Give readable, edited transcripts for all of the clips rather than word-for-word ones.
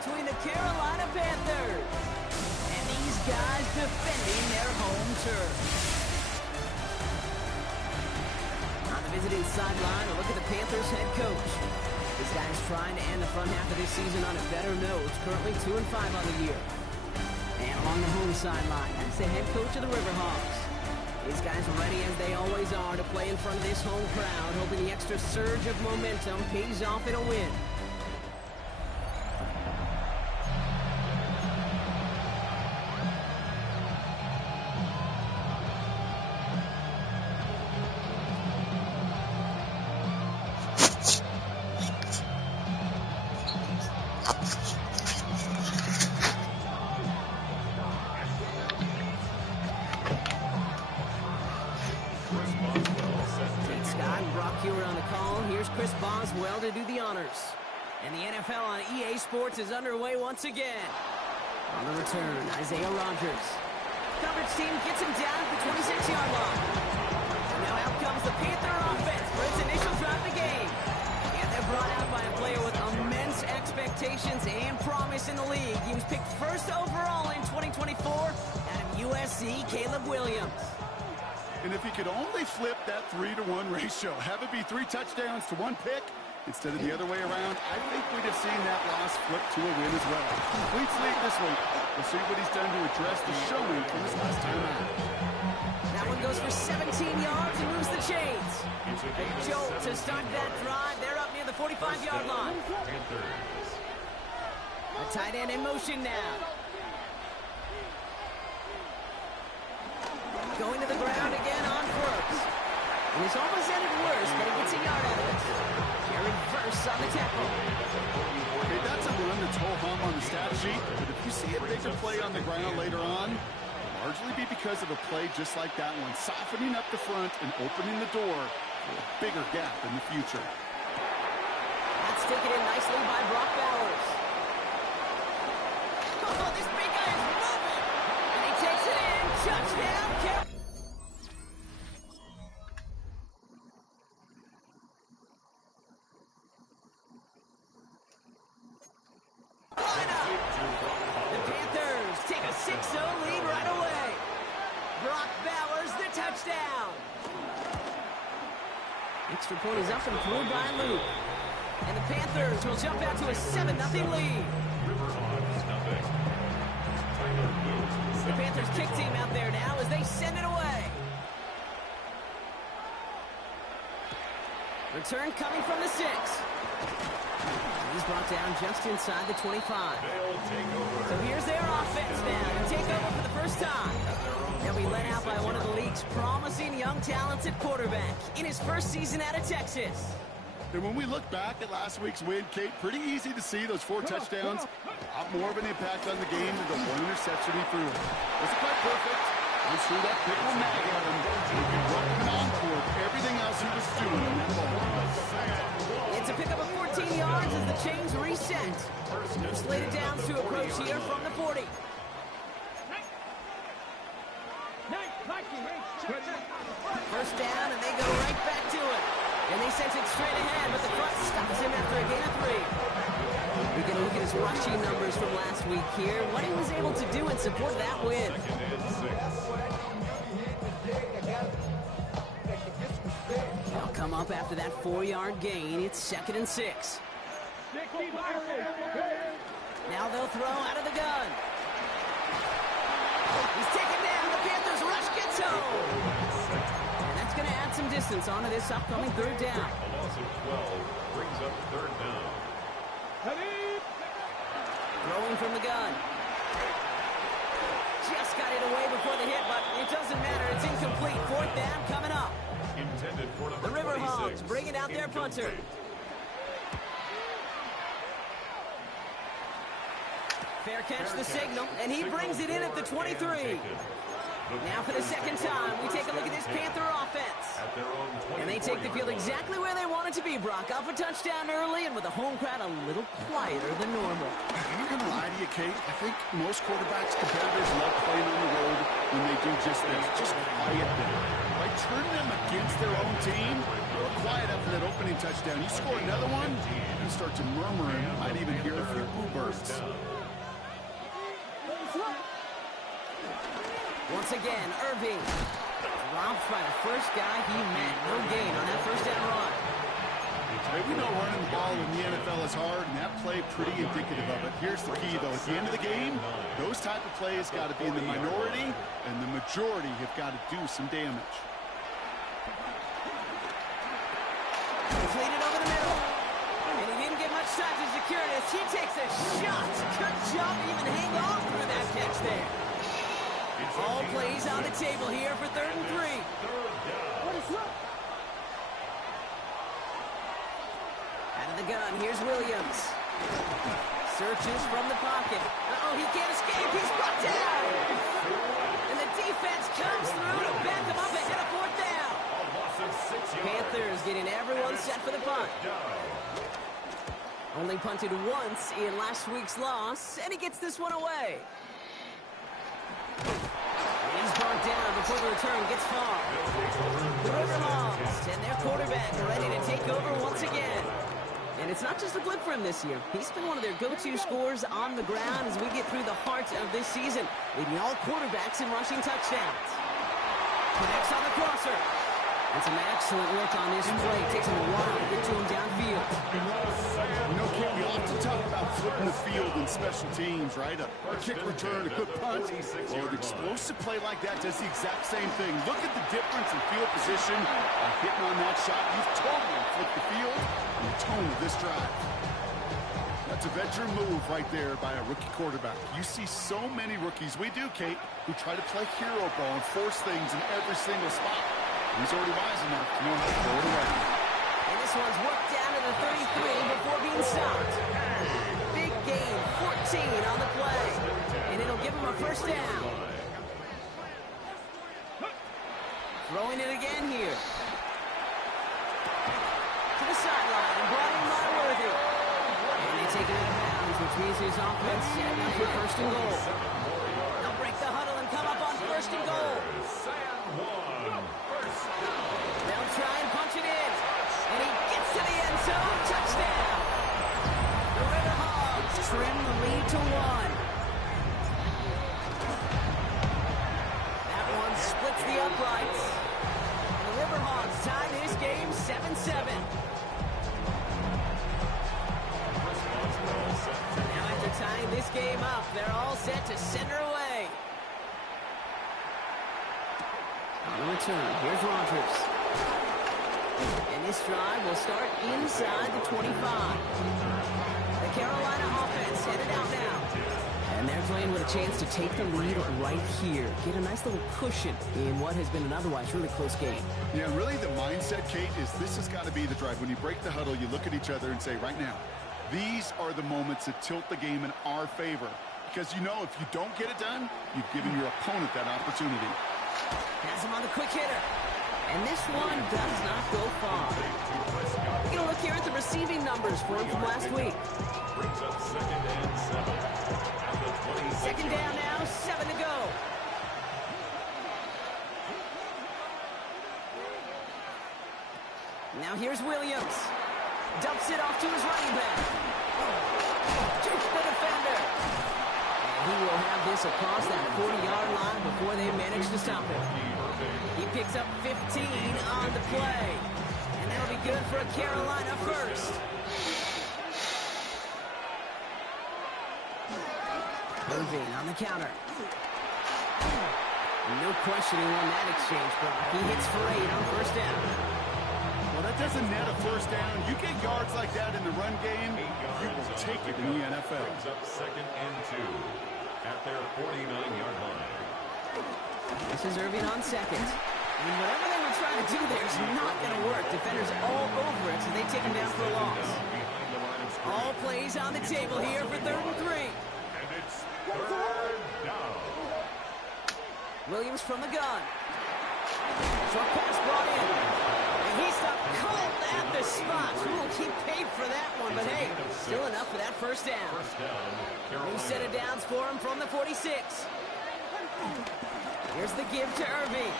between the Carolina Panthers and these guys defending their home turf. On the visiting sideline, a look at the Panthers head coach. This guy's trying to end the front half of this season on a better note, currently 2-5 on the year. And along the home sideline, that's the head coach of the River Hogs. These guys are ready as they always are to play in front of this home crowd, hoping the extra surge of momentum pays off in a win. To do the honors. And the NFL on EA Sports is underway once again. On the return, Isaiah Rodgers. Coverage team gets him down at the 26-yard line. And now out comes the Panther offense for its initial drive of the game. And they're brought out by a player with immense expectations and promise in the league. He was picked first overall in 2024 out of USC, Caleb Williams. And if he could only flip that 3-to-1 ratio, have it be 3 touchdowns to 1 pick, instead of the other way around, I think we'd have seen that loss flip to a win as well. Complete sweep this week. We'll see what he's done to address the showing from his last time out. That one goes for 17 yards and moves the chains. A jolt to start that drive. They're up near the 45-yard line. A tight end in motion now. Going to the ground again on first. And it's almost ended worse, but he gets a yard out of it. Reverse on the tackle. Okay, that's a run that's ho-hum on the stat sheet, but if you see a bigger play on the ground later on, it'll largely be because of a play just like that one, softening up the front and opening the door for a bigger gap in the future. That's taken in nicely by Brock Bowers. Oh, this big guy is moving! And he takes it in. Touchdown, Carolina. The Panthers take a 6-0 lead right away. Brock Bowers, the touchdown. Extra point is up and through by Luke. And the Panthers will jump out to a 7-0 lead. The Panthers kick team out there now as they send it away. Return coming from the 6. He's brought down just inside the 25. So here's their offense now to take over for the first time. They'll be led out by one of the league's promising young talented quarterback in his first season out of Texas. And when we look back at last week's win, Kate, pretty easy to see those 4 touchdowns. A lot more of an impact on the game than the 1 interception he threw. Wasn't quite perfect. He threw that pick one mag at him. He could run him on toward everything else he was doing on that ball. It's a pickup of 14 yards as the chains reset. No slated downs to approach here from the 40. First down, and they go right back to it. And they sent it straight ahead, but the front stops him after a gain of 3. We can look at his rushing numbers from last week here. What he was able to do and support that win. They'll come up after that 4-yard gain. It's 2nd and 6. Now they'll throw out of the gun. He's taken down. The Panthers rush gets home. And that's going to add some distance onto this upcoming 3rd down. A loss of 12 brings up 3rd down. Throwing from the gun. Just got it away before the hit, but it doesn't matter. It's incomplete. 4th down coming up. Intended for the River Hogs bringing out their punter. Fair catch the signal, and he brings it in at the 23. Now for the 2nd time, we take a look at this Panther offense. And they take the field exactly where they want it to be, Brock. Up a touchdown early, and with the home crowd a little quieter than normal. I'm not going to lie to you, Kate. I think most quarterbacks, competitors love playing on the road when they do just this. Just quiet them. By turning them against their own team, they're quiet after that opening touchdown. You score another one, you start to murmur and might even hear a few boo birds. once again. Irving dropped by the first guy he met. No gain on that first down run. We know running the ball in the NFL is hard, and that play pretty indicative of it. Here's the key, though. At the end of the game, those type of plays got to be in the minority, and the majority have got to do some damage. Completed over the middle. And he didn't get much time to secure this. He takes a shot. Good job to even hang on through that catch there. All plays on the table here for 3rd and 3. What is up? Out of the gun, here's Williams. Searches from the pocket. Uh-oh, he can't escape. He's brought down. And the defense comes through to back him up ahead of 4th down. Panthers getting everyone set for the punt. Only punted once in last week's loss, and he gets this one away. He's brought down before the return gets far. The River Hogs and their quarterback are ready to take over once again. And it's not just a blip for him this year. He's been one of their go-to scorers on the ground as we get through the heart of this season, leading all quarterbacks in rushing touchdowns. Connects on the crosser. And some excellent work on this play. Takes him a while to get to him downfield. You know, Kate, we often talk about flipping the field in special teams, right? A kick return, a good punt. Well, an explosive play like that does the exact same thing. Look at the difference in field position. Hitting on that shot, you've totally flipped the field and the tone of this drive. That's a veteran move right there by a rookie quarterback. You see so many rookies, we do, Kate, who try to play hero ball and force things in every single spot. He's already wise enough to know how to throw it away. And this one's worked down to the 33 before being stopped. Big gain, 14 on the play. And it'll give him a first down. Throwing it again here. To the sideline, and brought in Worthy. And they take it out of bounds, which means his offense set up for 1st and goal. They'll break the huddle and come up on 1st and goal. They'll try and punch it in. And he gets to the end zone. Touchdown. The River Hogs trim the lead to 1. That one splits the uprights. The River Hogs tie this game 7-7. Now after tying this game up, they're all set to send her away. On the return, here's Rodgers. And this drive will start inside the 25. The Carolina offense headed out now. And they're playing with a chance to take the lead right here. Get a nice little cushion in what has been an otherwise really close game. Yeah, really the mindset, Kate, is this has got to be the drive. When you break the huddle, you look at each other and say, right now, these are the moments that tilt the game in our favor. Because you know if you don't get it done, you've given your opponent that opportunity. Has him on the quick hitter. And this one does not go far. We're going to look here at the receiving numbers for him from last week. Brings up 2nd and 7. At the 26. 2nd down now, 7 to go. Now here's Williams. Dumps it off to his running back. Jukes the defender. And he will have this across that 40-yard line before they manage to stop him. He picks up 15 on the play. And that'll be good for a Carolina first. Irving on the counter. No questioning on that exchange, Brock. He hits for 8 on 1st down. Well, that doesn't net a first down. You get yards like that in the run game, you will take it in the NFL. Brings up 2nd and 2 at their 49-yard line. This is Irving on 2nd. And whatever they were trying to do there is not going to work. Defenders all over it, so they take him down for a loss. All plays on the table here for 3rd and 3. And it's 3rd down. Williams from the gun. Short pass brought in. And he stopped cold at the spot. Ooh, he paid for that one, but hey, still enough for that first down. New set of downs for him from the 46. Here's the give to Irving.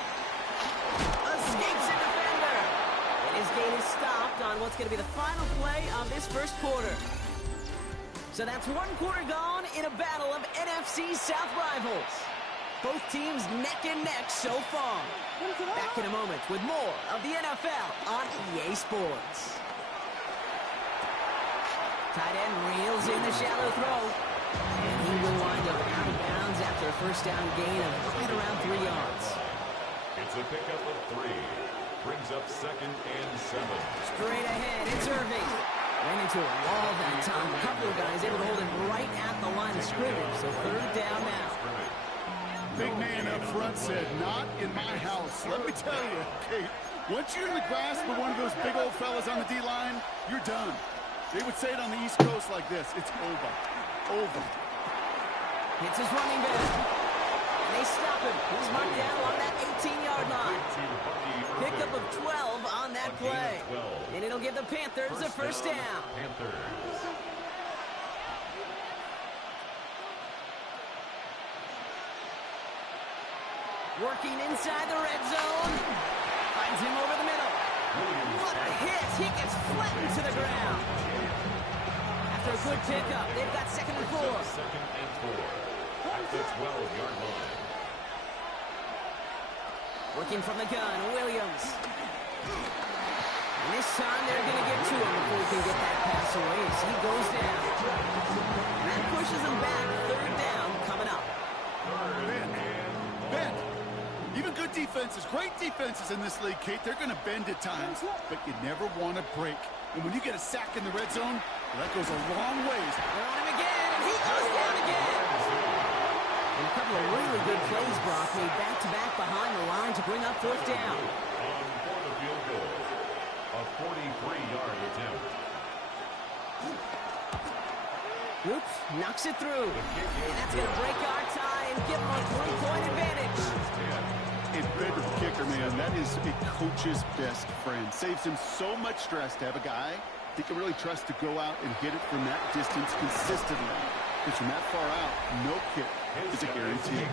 Escapes a defender. And his gain is stopped on what's going to be the final play of this first quarter. So that's 1 quarter gone in a battle of NFC South rivals. Both teams neck and neck so far. Back in a moment with more of the NFL on EA Sports. Tight end reels in the shallow throw. And he will wind up out of bounds after a first down gain of right around 3 yards. It's a pickup of 3. Brings up 2nd and 7. Straight ahead, it's Irving. Ran into a wall that time. A couple of guys able to hold him right at the line of scrimmage. So 3rd down now. Big man up front said, not in my house. Let me tell you, Kate, once you're in the grasp of one of those big old fellas on the D-line, you're done. They would say it on the East Coast like this. It's over. Over. Hits his running back. And they stop him. He's marked down along that 18-yard line. Pickup of 12 on that play. And it'll give the Panthers a first down. Working inside the red zone. Finds him over the middle. What a hit. He gets flattened to the ground. After a good pickup, they've got 2nd and 4. 2nd and 4. At the 12-yard line. Working from the gun, Williams. And this time they're going to get to him before he can get that pass away as he goes down. And that pushes him back. 3rd down coming up. Ben. Even good defenses, great defenses in this league, Kate, they're going to bend at times, but you never want to break. And when you get a sack in the red zone, well, that goes a long ways. They're on him again, and he goes down again. And a couple of really good plays, Brock, made back-to-back behind the line to bring up 4th down. For the field goal, a 43-yard attempt. Oops, knocks it through. And that's going to break our tie and give them a 3-point advantage. And credit to the kicker, man. That is a coach's best friend. Saves him so much stress to have a guy he can really trust to go out and hit it from that distance consistently. Because from that far out, no kick is a guarantee.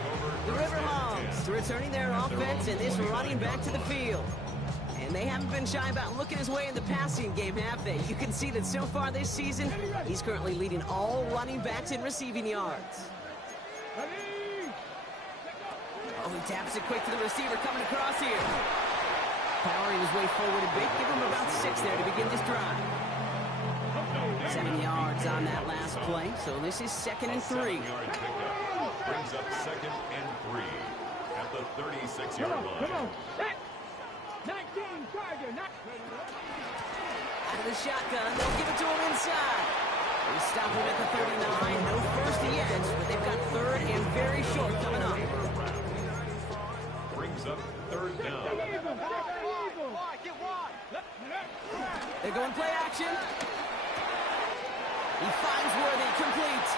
The River Hogs returning their offense and this running back to the field. And they haven't been shy about looking his way in the passing game, have they? You can see that so far this season, he's currently leading all running backs in receiving yards. Oh, he taps it quick to the receiver coming across here. Powering his way forward a bit. Give him about 6 there to begin this drive. 7 yards on that last play, so this is 2nd and 3. Brings up 2nd and 3 at the 36-yard line. Out of the shotgun, they'll give it to him inside. They stop him at the 39. No first yet, but they've got 3rd and very short coming up. Brings up 3rd down. They're going play action. He finds Worthy, complete.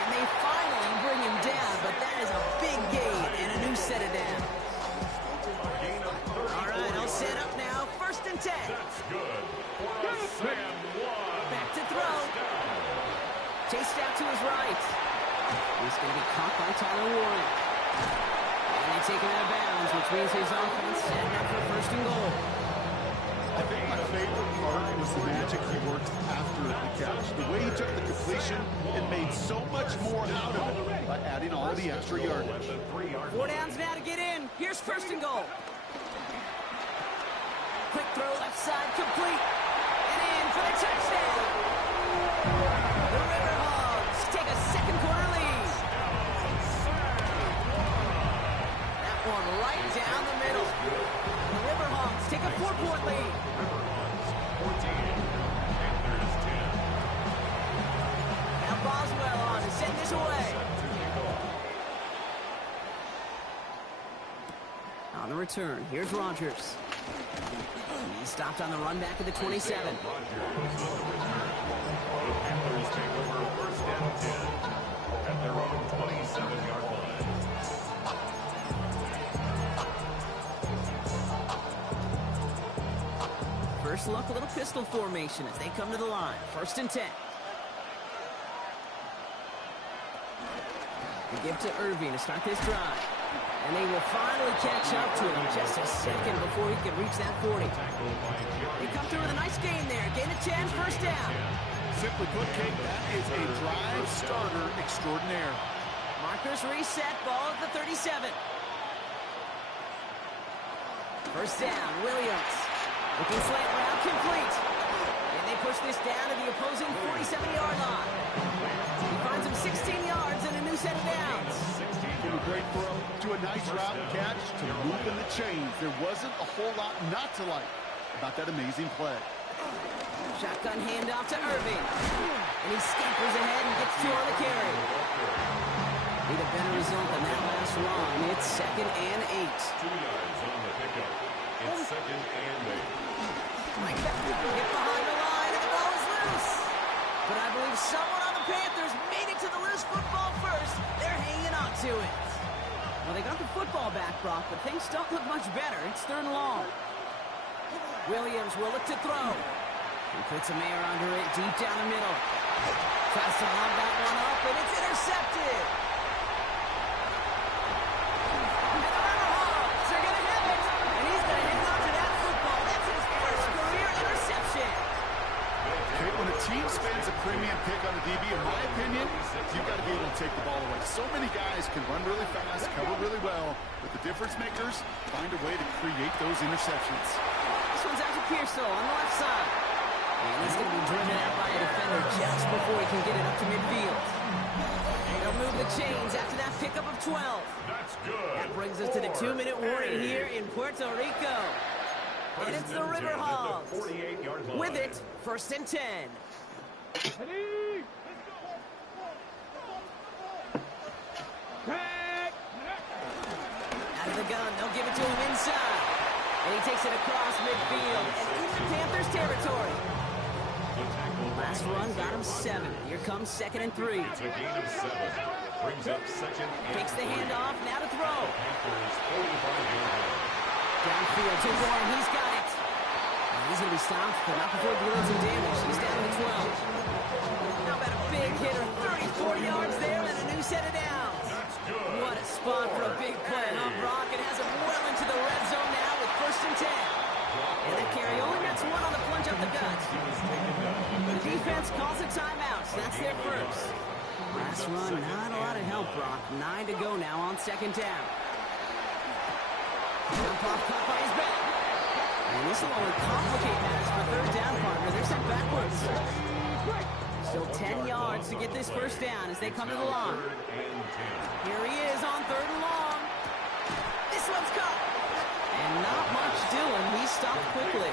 And they finally bring him down, but that is a big gain and a new set of downs. All right, all set up now. 1st and 10. That's good. Back to throw. Chased out to his right. He's going to be caught by Tyler Warren. And they take him out of bounds, which means his offense setting up for 1st and goal. I think my favorite part was the magic he worked after the catch. The way he took the completion and made so much more out of it by adding all of the extra yardage. 4 downs now to get in. Here's 1st and goal. Quick throw left side, complete. And in for the touchdown. The River Hogs take a 2nd quarter lead. That one right down the middle. The River Hogs take a 4-point lead. 14. Panthers 10. Now Boswell on to send this away. On the return, here's Rodgers. He stopped on the run back at the 27. The Panthers take over 1st and 10 at their own 27-yard line. First look, a little pistol formation as they come to the line. 1st and 10. They give to Irving to start this drive. And they will finally catch up to him just a second before he can reach that 40. They come through with a nice gain there. Gain of 10, 1st down. Simply put, Kate, that is a drive starter extraordinaire. Markers reset, ball at the 37. First down, Williams. Looking slant route, complete. And they push this down to the opposing 47-yard line. He finds him 16 yards and a new set of downs. From a great throw to a nice route and catch to moving the chains. There wasn't a whole lot not to like about that amazing play. Shotgun handoff to Irving. And he scampers ahead and gets 2 on the carry. Need a better result than that last run. It's 2nd and 8. 2 yards on the pickup. It's 2nd and 8. Mike Beck get behind the line and the ball is loose. But I believe someone on the Panthers made it to the loose football first. They're hanging on to it. Well, they got the football back, Brock, but things don't look much better. It's 3rd and long. Williams will look to throw. He puts a mayor under it deep down the middle. Tries to lob that one up, and it's intercepted. And the River Hogs are going to have it. And he's going to hang on to that football. That's his first career interception. Okay, when a team spends a premium pick on a DB, in my opinion, you've got to be able to take the ball away. So many guys can run really fast, cover really well, but the difference makers find a way to create those interceptions. This one's out to Pearsall on the left side. And he's going to be driven out by a defender just before he can get it up to midfield. They'll move the chains after that pickup of 12. That's good. That brings us to the 2-minute warning here in Puerto Rico. And it's the River Hogs. With it, 1st and 10. Out of the gun, they'll give it to him inside. And he takes it across midfield and into Panthers territory. Last run got him 7. Here comes 2nd and 3. It's a gain of 7. Brings up 2nd and Takes the 3. handoff, now to throw. Panthers 45-yard line. Downfield to Warren, he's got it. And he's going to be stopped, but not before dealing some damage. He's down to 12. How about a big hitter, 34 yards there and a new set of downs. That's good. What a spot for a big play, huh, Brock? It has him well into the red zone now with 1st and 10. And that carry only gets 1 on the plunge up the gut. The defense calls a timeout. That's their first. Last run, not a lot of help, Brock. 9 to go now on 2nd down. Jump off caught by his back. And this will only complicate matters for 3rd down, partner. They're sent backwards. Still 10 yards to get this 1st down as they come to the line. Here he is on 3rd and long. This one's caught. And not much doing. He stopped quickly.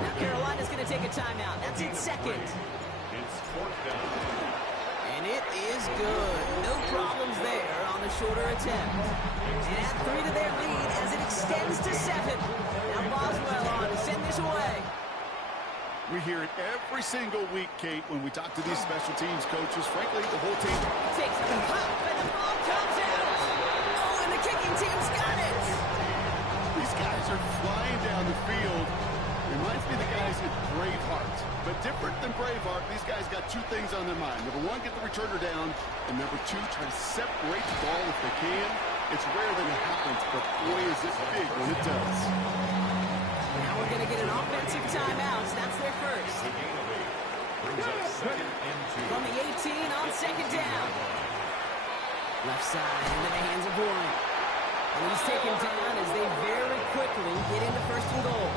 Now Carolina's going to take a timeout. That's its 2nd. It's 4th down. And it is good. No problems there on the shorter attempt. And add 3 to their lead as it extends to 7. Now Boswell on to send this away. We hear it every single week, Kate, when we talk to these special teams coaches. Frankly, the whole team Takes a pop, and the ball comes out. Oh, and the kicking team's got it. These guys are flying down the field. Reminds me of the guys at Braveheart. But different than Braveheart, these guys got 2 things on their mind. Number 1, get the returner down. And number 2, try to separate the ball if they can. It's rare that it happens, but boy, is it big when it does. Now we're going to get an offensive timeout. That's their first. A gain of 8. Brings up 2nd and 2. From the 18 on 2nd down. Left side into the hands of Warren. And he's taken down as they very quickly get into 1st and goal.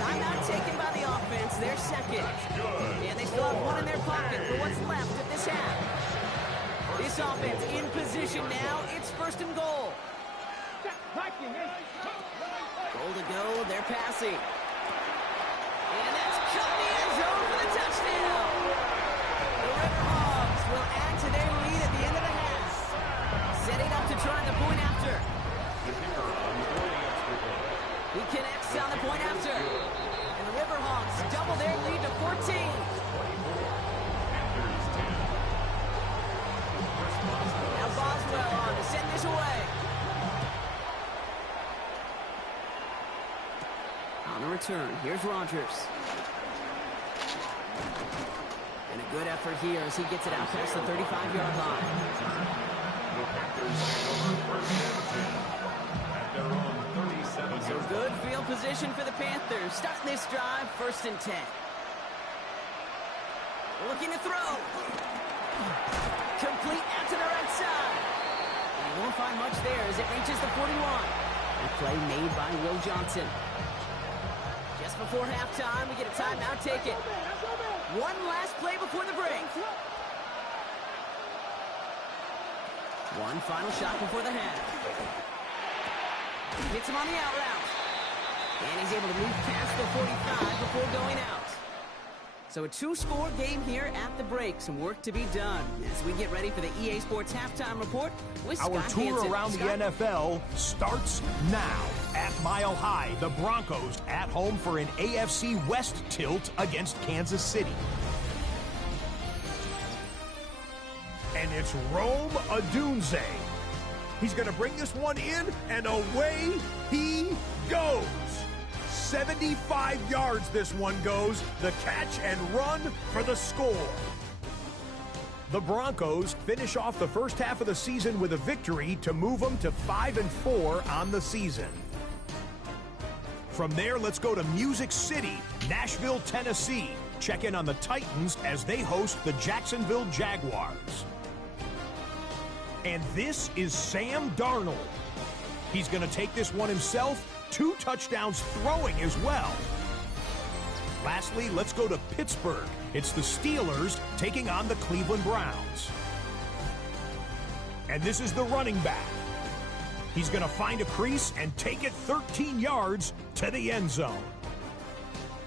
Timeout taken by the offense. They're 2nd. And they still have 1 in their pocket for what's left of this half. This offense in position now. It's 1st and goal. Goal to go. They're passing. And that's cut in the end zone for the touchdown. The River Hogs will add to their lead at the end of the half. Setting up to try the point after. He connects on the point after. And the River Hogs double their lead to 14. Now Boswell on to send this away. On the return, here's Rodgers. And a good effort here as he gets it out past the 35-yard line. So good field position for the Panthers. Starting this drive, 1st and 10. Looking to throw. Complete out to the right side. And he won't find much there as it reaches the 41. A play made by Will Johnson. Just before halftime, we get a timeout taken. One last play before the break. One final shot before the half. Hits him on the out route. And he's able to move past the 45 before going out. So a two-score game here at the break. Some work to be done as we get ready for the EA Sports Halftime Report with Our Scott tour Hansen. around the Scott? NFL starts now. At Mile High, the Broncos at home for an AFC West tilt against Kansas City. And it's Rome Odunze. He's going to bring this one in, and away he goes. 75 yards this one goes. The catch and run for the score. The Broncos finish off the first half of the season with a victory to move them to 5-4 on the season. From there, let's go to Music City, Nashville, Tennessee. Check in on the Titans as they host the Jacksonville Jaguars. And this is Sam Darnold. He's going to take this one himself. 2 touchdowns throwing as well. Lastly, let's go to Pittsburgh. It's the Steelers taking on the Cleveland Browns. And this is the running back. He's going to find a crease and take it 13 yards to the end zone.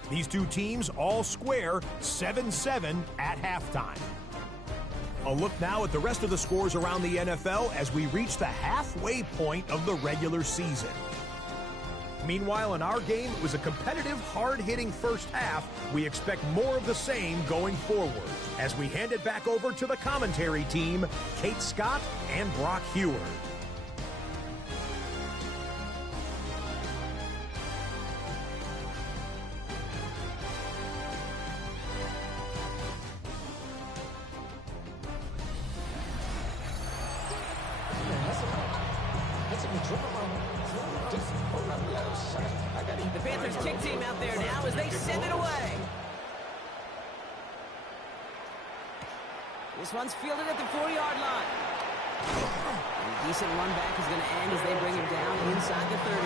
These two teams all square 7-7 at halftime. A look now at the rest of the scores around the NFL as we reach the halfway point of the regular season. Meanwhile, in our game, it was a competitive, hard-hitting first half. We expect more of the same going forward. As we hand it back over to the commentary team, Kate Scott and Brock Heward. The Panthers kick team out there now as they send it away. This one's fielded at the 4-yard line. And a decent run back is going to end as they bring him down inside the 30.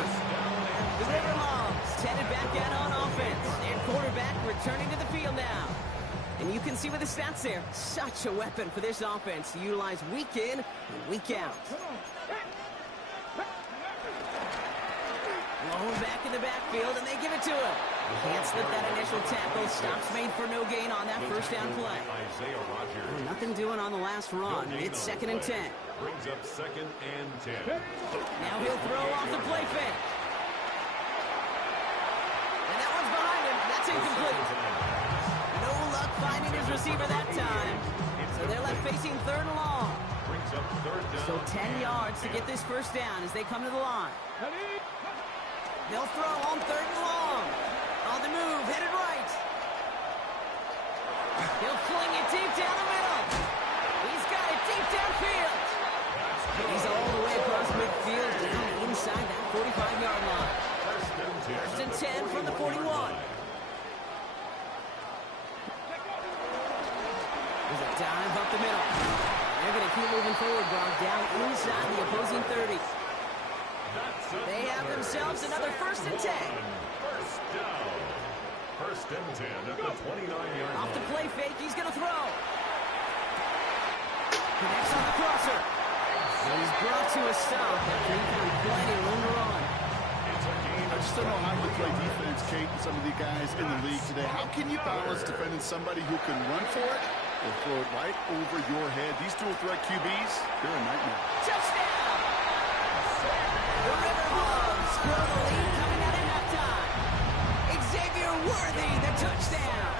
The River Hogs headed back out on offense. Their quarterback returning to the field now. And you can see with the stats there, such a weapon for this offense to utilize week in and week out. Blown back in the backfield, and they give it to him. He can't slip that initial tackle. Stops made for no gain on that first down play. Nothing doing on the last run. It's 2nd and 10. Brings up 2nd and 10. Now he'll throw off the play fake. And that one's behind him. That's incomplete. No luck finding his receiver that time. So they're left facing 3rd and long. Brings up 3rd down. So 10 yards to get this first down as they come to the line. They'll throw on 3rd and long. On the move, headed right. He'll fling it deep down the middle. He's got it deep downfield. He's all the way across midfield, down inside that 45-yard line. 1st and 10 from the 41. There's a dive up the middle. They're going to keep moving forward, Brock, down inside the opposing 30. They have themselves another 1st and 10. First down. 1st and 10 at the 29-yard line. Off the play fake, he's going to throw. Connects on the crosser. And he's brought to a stop after he found plenty of room to run. I just don't know how you play defense, Kate, and some of the guys in the league today. How can you balance defending somebody who can run for it or throw it right over your head? These dual threat QBs, they're a nightmare. Touchdown! The River Hogs grow the lead coming out at halftime. Xavier Worthy, the touchdown.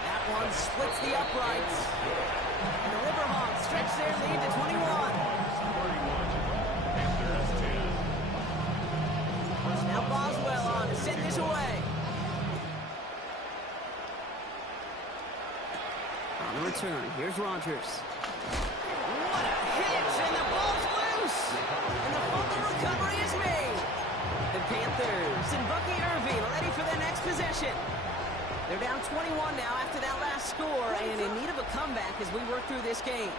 That one splits the uprights. And the River Hogs stretch their lead to 21. 31. Panthers 10. Now Boswell on to send this away. On the return, here's Rodgers. What a hitch, and the ball's loose. And the fumble recovery is made. The Panthers and Bucky Irving ready for their next possession. They're down 21 now after that last score and in need of comeback as we work through this game.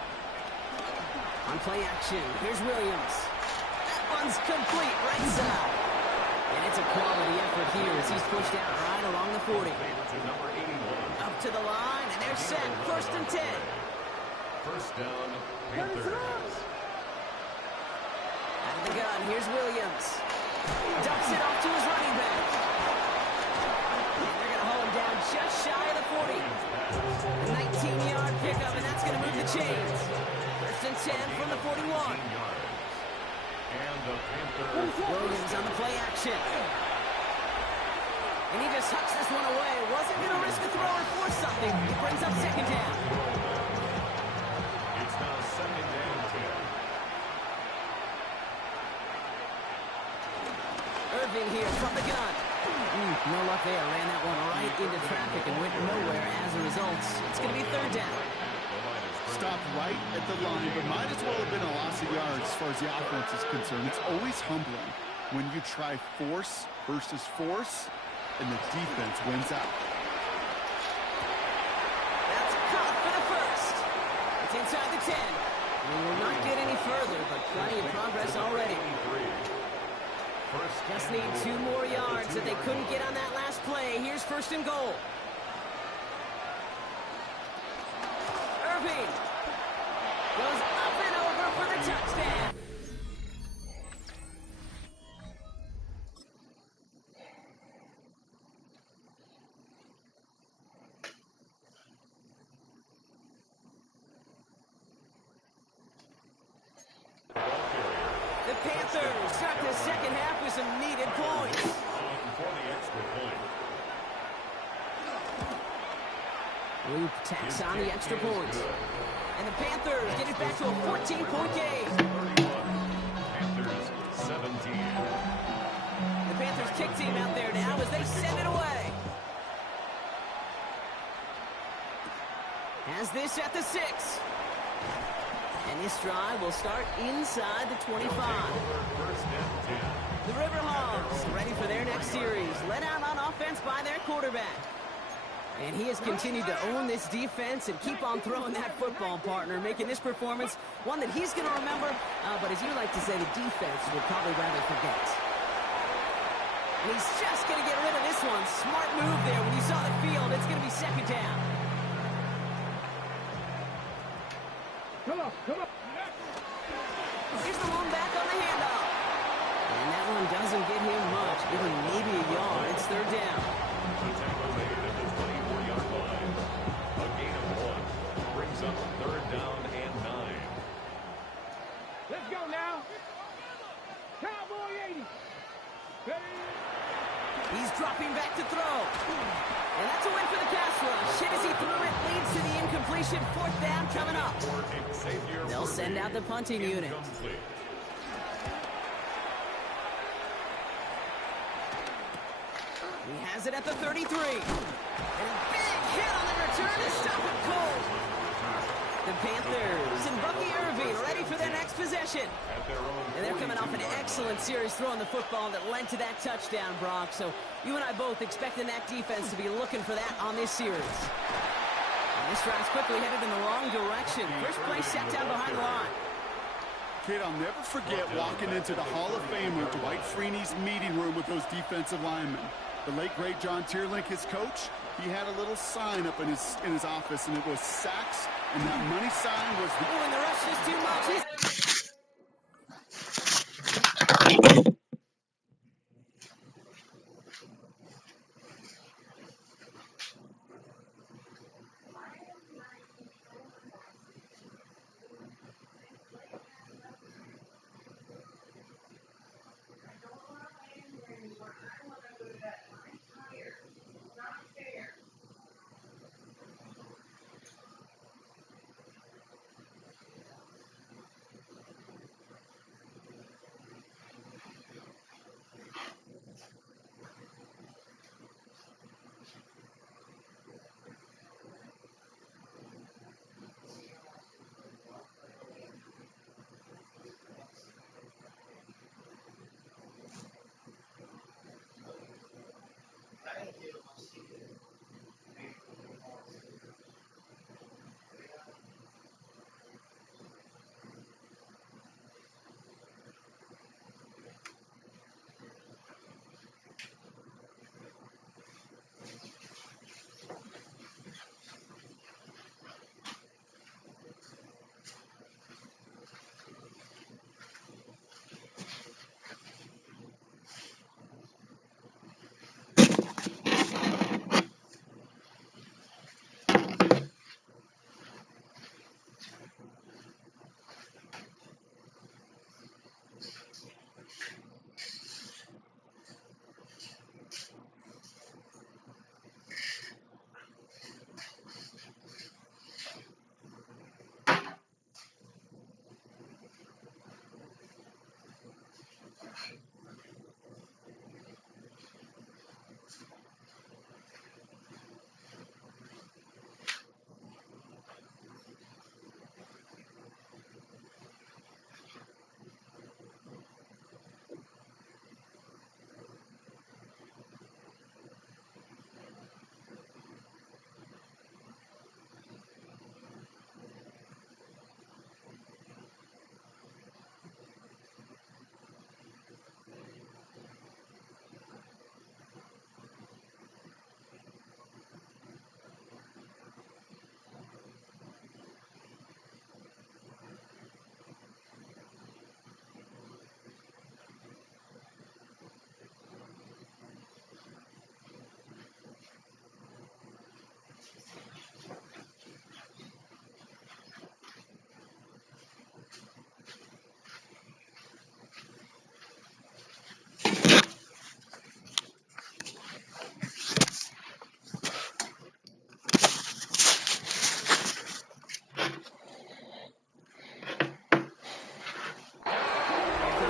On play action, here's Williams. That one's complete, right side. And it's a quality effort here as he's pushed out right along the 40. Up to the line, and they're set. 1st and 10. First down, Panthers. Out of the gun, here's Williams. Dumps it off to his running back. And they're going to haul him down just shy of the 40. A 19-yard pickup, and that's going to move the chains. 1st and 10 from the 41. And the Panthers. Williams on the play action. And he just hucks this one away. Wasn't going to risk a throw or force something. He brings up 2nd down. It's now 2nd and 10. Irving here from the gun. No luck there. Ran that one right into traffic and went nowhere as a result. It's going to be 3rd down. Stopped right at the line, but might as well have been a loss of yards as far as the offense is concerned. It's always humbling when you try force versus force, and the defense wins out. That's caught for the 1st. It's inside the 10. We will not get any further, but plenty of progress already. Just need 2 more yards that they couldn't get on that last play. Here's 1st and goal. Irving goes up and over for the touchdown. The Panthers start the 2nd half with some needed points. For the extra point. Luke tacks on the extra point. And the Panthers get it back to a 14-point game. 31. Panthers 17. The Panthers kick team out there now as they send it away. Has this at the 6. And this drive will start inside the 25. First and 10. The River Hogs ready for their next series. Led out on offense by their quarterback. And he has continued to own this defense and keep on throwing that football, partner, making this performance one that he's going to remember, but as you like to say, the defense would probably rather forget. And he's just going to get rid of this one. Smart move there. When you saw the field, it's going to be 2nd down. Come on. Here's the one back on the handoff. And that one doesn't get him much, give him maybe a yard. It's 3rd down. The tackle made at the 24-yard line. A gain of 1 brings up 3rd down and 9. Let's go now. Cowboy 80. He's dropping back to throw. And that's a win for the pass rush. Hit as he threw it, leads to the incompletion. 4th down coming up. They'll send out the punting unit. He has it at the 33. And a big hit on the return to stop it cold. The Panthers and Bucky Irving ready for their next possession. And they're coming off an excellent series throwing the football that led to that touchdown, Brock. So you and I both expecting that defense to be looking for that on this series. And this drive's quickly headed in the wrong direction. First play set down behind the line. Kid, I'll never forget walking into the Hall of Famer Dwight Freeney's meeting room with those defensive linemen. The late, great John Tierlink, his coach, he had a little sign up in his office, and it was sacks, and that money sign was... Oh, and the rush is too much.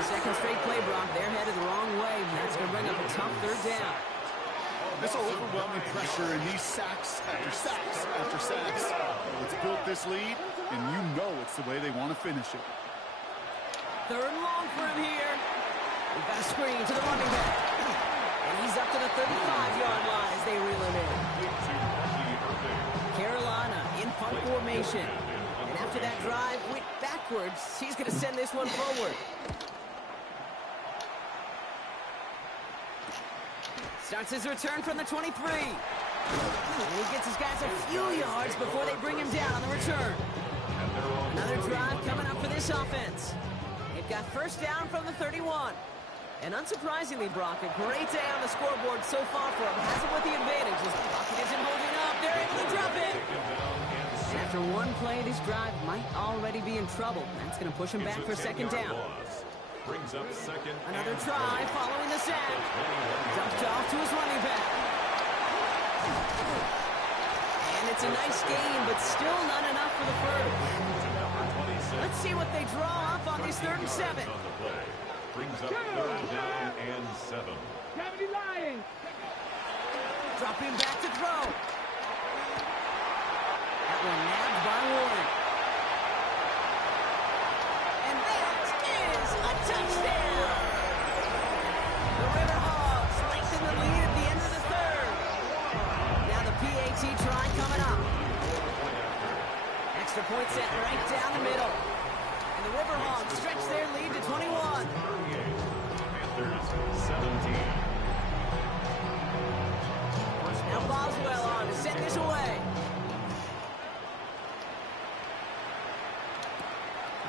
Second straight play, Brock. They're headed the wrong way. That's going to bring up a tough third down. This overwhelming pressure and these sacks after sacks after sacks. It's built this lead, and you know it's the way they want to finish it. Third and long for him here. We've got a screen to the running back. And he's up to the 35-yard line as they reel him in. Carolina in punt formation. And after that drive went backwards, he's going to send this one forward. Starts his return from the 23. And he gets his guys a few yards before they bring him down on the return. Another drive coming up for this offense. They've got first down from the 31. And unsurprisingly, Brock, a great day on the scoreboard so far for him. Has him with the advantage. His pocket isn't holding up. They're able to drop it. And after one play, this drive might already be in trouble. That's going to push him back for second down. Brings up second. Another try following the sack. Dumped off to his running back. And it's a nice gain, but still not enough for the first. Let's see what they draw up on this 3rd and 7. Brings up 3rd down and 7. Dropping back to throw. That one nabbed by Warren. And that is a touchdown. The River Hogs lengthen the lead at the end of the 3rd. Now the PAT try coming up. Extra point set right down the middle. And the River Hogs stretch their lead to 21. Panthers 17. Now Boswell on to send this away.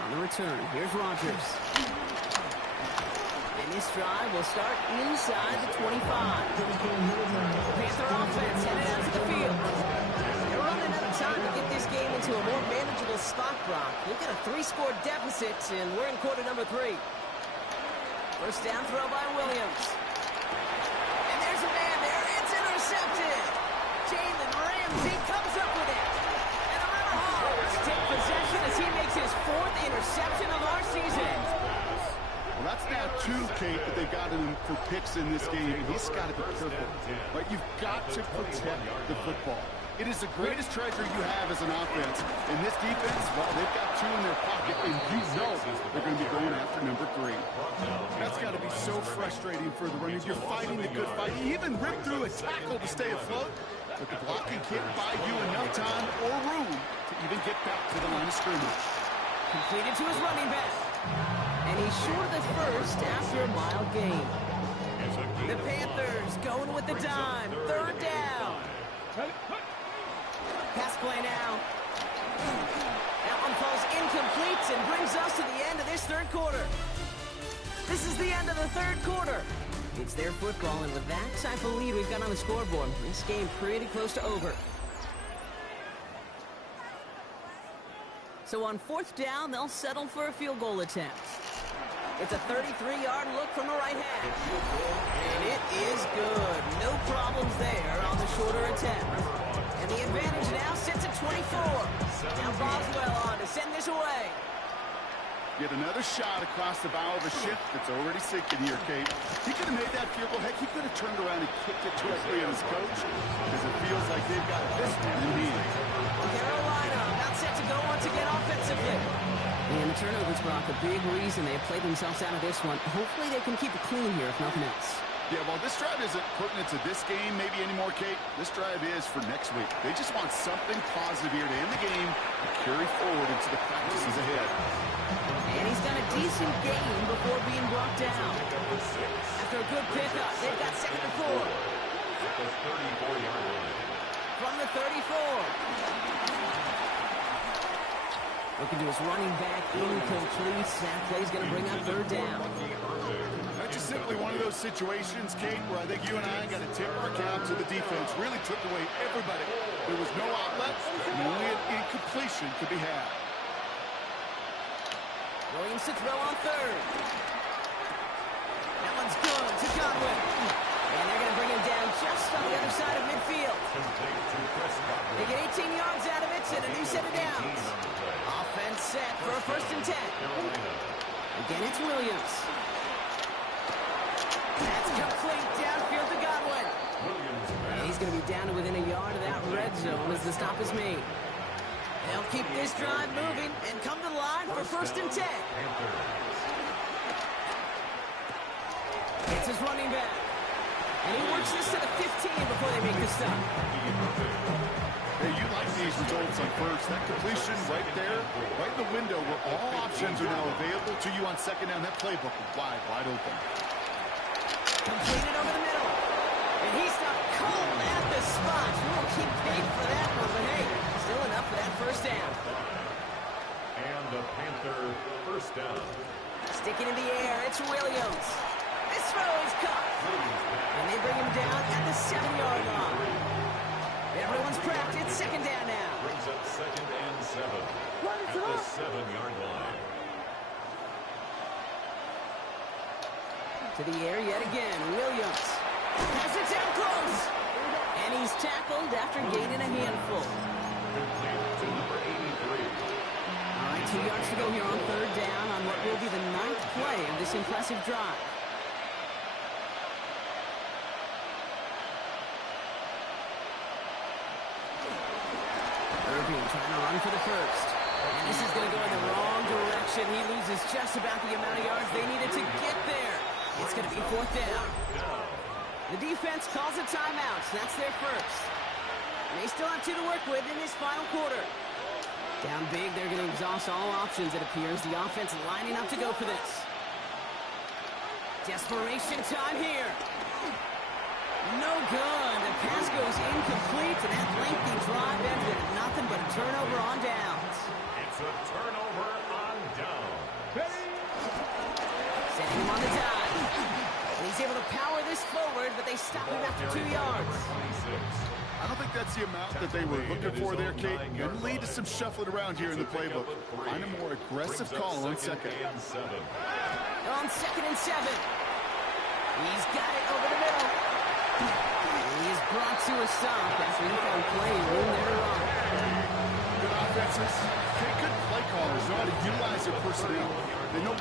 On the return, here's Rodgers. And this drive will start inside the 25. Panther offense headed out to the field. They're running out of time to get this game into a more manageable spot, Brock. Look at a 3-score deficit, and we're in quarter number 3. First down throw by Williams. And there's a man there. It's intercepted. Jalen Ramsey comes up with it. And the River Hogs take possession as he makes his 4th interception of our season. Well, that's now 2, Kate, that they've got him for picks in this game, and he's got to be careful. Right? You've got to protect the football. It is the greatest treasure you have as an offense. And this defense, well, they've got 2 in their pocket, and you know they're going to be going after number 3. That's got to be so frustrating for the runner. You're fighting the good fight. You even rip through a tackle to stay afloat, but the blocking can't buy you enough time or room to even get back to the line of scrimmage. Completed to his running back. And he's short of the first after a mild gain. The Panthers going with the dime. 3rd down. Pass play now. That one falls incomplete and brings us to the end of this 3rd quarter. This is the end of the 3rd quarter. It's their football, and with that type of lead we've got on the scoreboard, this game pretty close to over. So on 4th down, they'll settle for a field goal attempt. It's a 33-yard look from the right half. And it is good. No problems there on the shorter attempt. And the advantage now sits at 24. Now Boswell on to send this away. Yet another shot across the bow of a ship that's already sinking here, Kate. He could have made that field goal. Heck, he could have turned around and kicked it directly at his coach, because it feels like they've got this one in hand. Carolina about set to go once again offensively. And the turnovers, Brock, a big reason they have played themselves out of this one. Hopefully they can keep it clean here, if nothing else. Yeah, well, this drive isn't pertinent to this game maybe anymore, Kate. This drive is for next week. They just want something positive here to end the game and carry forward into the practices ahead. And he's done a decent game before being brought down. After a good pickup, they've got 2nd and 4. At the 34-yard line. From the 34. Looking to his running back, incomplete. That play's going to bring up 3rd down. That's just simply one of those situations, Kate, where I think you and I got to tip our cap to the defense. Really took away everybody. There was no outlet, and only an incompletion could be had. Williams to throw on 3rd. That one's good to Godwin. And they're going to bring him down just on the other side of midfield. They get 18 yards out of it and a new set of downs. Offense set for a 1st and 10. Again, it's Williams. That's complete downfield to Godwin. And he's going to be down to within a yard of that red zone as the stop is made. They'll keep this drive moving and come to the line for 1st and 10. It's his running back. And he works this to the 15 before they make the stop. Hey, you like these results on first. That completion right there, right in the window where all options are now available to you on 2nd down. That playbook is wide open. Completed over the middle. And he stopped cold at the spot. We won't keep paid for that one, but hey, still enough for that 1st down. And the Panther 1st down. Sticking in the air, it's Williams. This throw is caught. And they bring him down at the 7-yard line. Everyone's prepped. It's 2nd down now. Brings up 2nd and 7 at the 7-yard line. To the air yet again. Williams has it down close. And he's tackled after gaining a handful. Complete to number 83. All right, 2 yards to go here on 3rd down on what will be the 9th play of this impressive drive. Irving trying to run for the 1st. And this is going to go in the wrong direction. He loses just about the amount of yards they needed to get there. It's going to be 4th down. The defense calls a timeout. So that's their 1st. They still have 2 to work with in this final quarter. Down big, they're going to exhaust all options, it appears. The offense lining up to go for this. Desperation time here. No good. The pass goes incomplete, and that lengthy drive ended in nothing but a turnover on downs. It's a turnover on down. Setting him on the dime. And he's able to power this forward, but they stop him after 2 yards. I don't think that's the amount that they were looking for there, Kate. Going to lead to some shuffling around here in the playbook. Find a more aggressive call on 2nd. On 2nd and 7. He's got it over the middle. He is brought to a stop after he found playing room there to run. Good offenses. Good play callers know how to utilize their personnel. They know.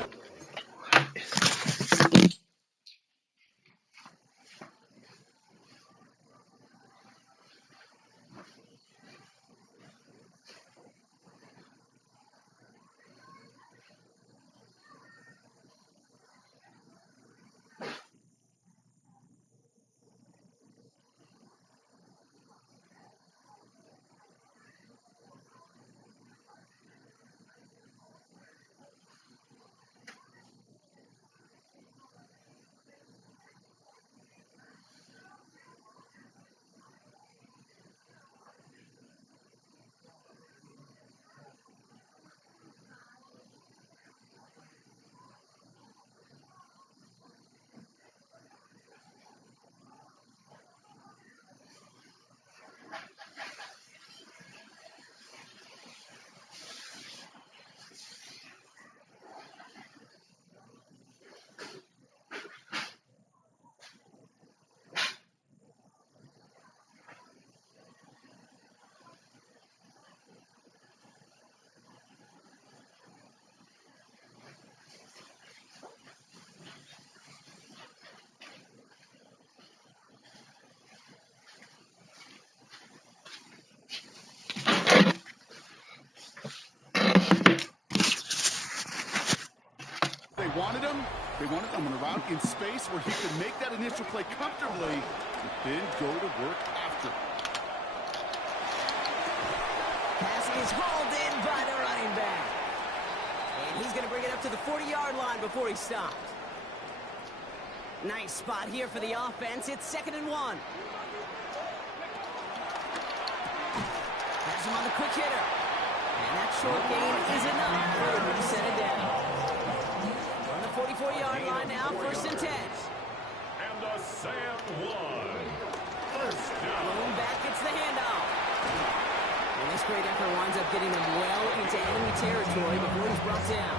They wanted him on a route in space where he could make that initial play comfortably and then go to work after. Pass is hauled in by the running back. And he's going to bring it up to the 40-yard line before he stopped. Nice spot here for the offense. It's 2nd and 1. Pass him on the quick hitter. And that short gain is enough for him to set it down. On the 44-yard line now, 1st and 10. And the Sam 1. 1st down. Bloom back gets the handoff. And this great effort winds up getting him well into enemy territory before he's brought down.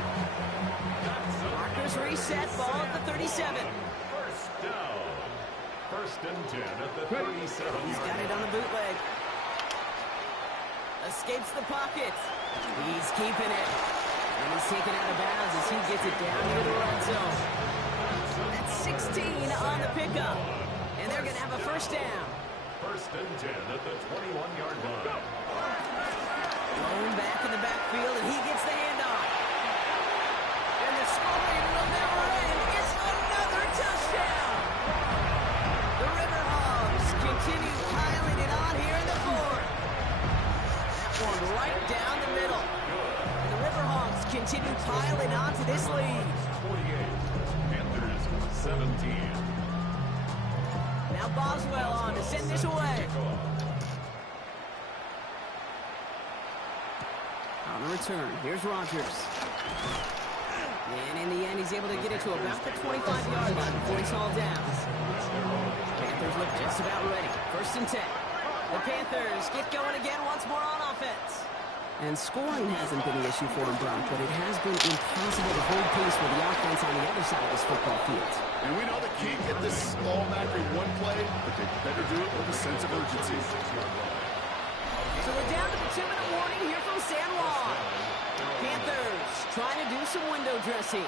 Markers reset, ball at the 37. 1st down. First and 10 at the 37-yard line. He's got it on the bootleg. Escapes the pocket. He's keeping it. And he's taken out of bounds as he gets it down near the red zone. That's 16 on the pickup. And they're going to have a first down. First and 10 at the 21-yard line. Thrown back in the backfield, and he gets the handoff. And the scoring will never end. It's another touchdown. The River Hogs continue piling it on here in the fourth. That one right down the middle. And the River Hogs continue piling on to this lead. 28. Panthers 17. Now Boswell on to send this away. On the return, here's Rodgers. And in the end, he's able to get it to about the 25-yard line before he's hauled down. Panthers look just about ready. First and 10. The Panthers get going again once more on offense. And scoring hasn't been an issue for him, Brock, but it has been impossible to hold pace with the offense on the other side of this football field. And we know they can't get this all back in one play, but they better do it with a sense of urgency. So we're down to the 2-minute warning here from San Juan. Panthers trying to do some window dressing.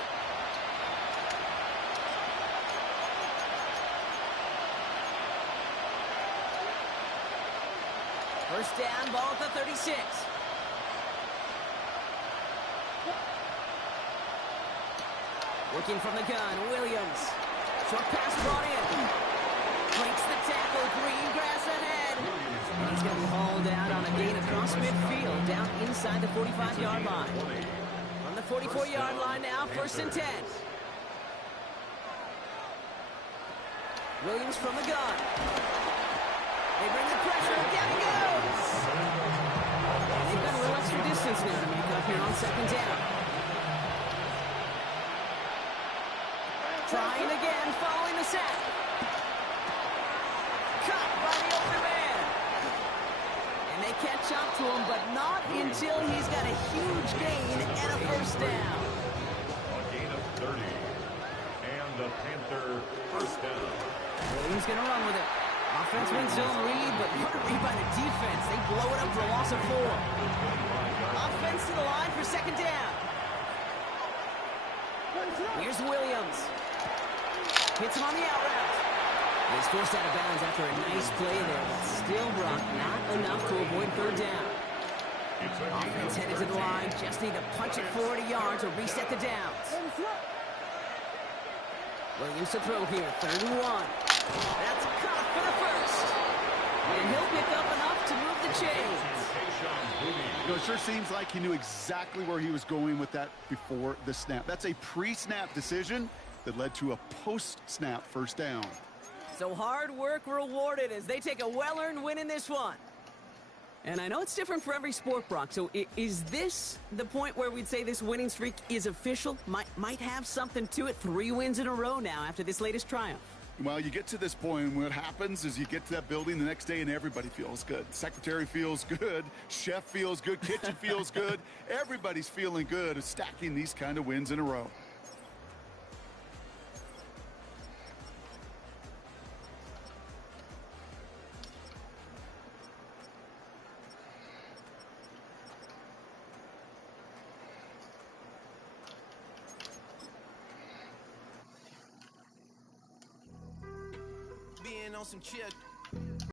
First down, ball at the 36. Working from the gun, Williams. Short pass brought in. Breaks the tackle, green grass ahead. And he's going to be hauled out on a gain across midfield, down inside the 45-yard line. On the 44-yard line now, first and 10. Williams from the gun. They bring the pressure, and down he goes. And they've got a little extra distance now to make up here on second down. Trying again, following the sack. Caught by the open man. And they catch up to him, but not until he's got a huge gain and a first down. A gain of 30. And the Panther first down. Williams going to run with it. Offense wins zone lead, but what a read by the defense. They blow it up for a loss of 4. Offense to the line for second down. Here's Williams. Hits him on the out route. He's forced out of bounds after a nice play there, but still, Brock, not enough to avoid third down. Offense headed to the line. Just need to punch it 40 yards or reset the downs. Williams to throw here, 3rd and 1. That's caught for the first. And he'll pick up enough to move the chains. You know, it sure seems like he knew exactly where he was going with that before the snap. That's a pre-snap decision that led to a post-snap first down. So hard work rewarded as they take a well-earned win in this one. And I know it's different for every sport, Brock. So is this the point where we'd say this winning streak is official? Might have something to it. 3 wins in a row now after this latest triumph. Well, you get to this point, and what happens is you get to that building the next day, and everybody feels good. Secretary feels good. Chef feels good. Kitchen feels good. Everybody's feeling good at stacking these kind of wins in a row. On some chill.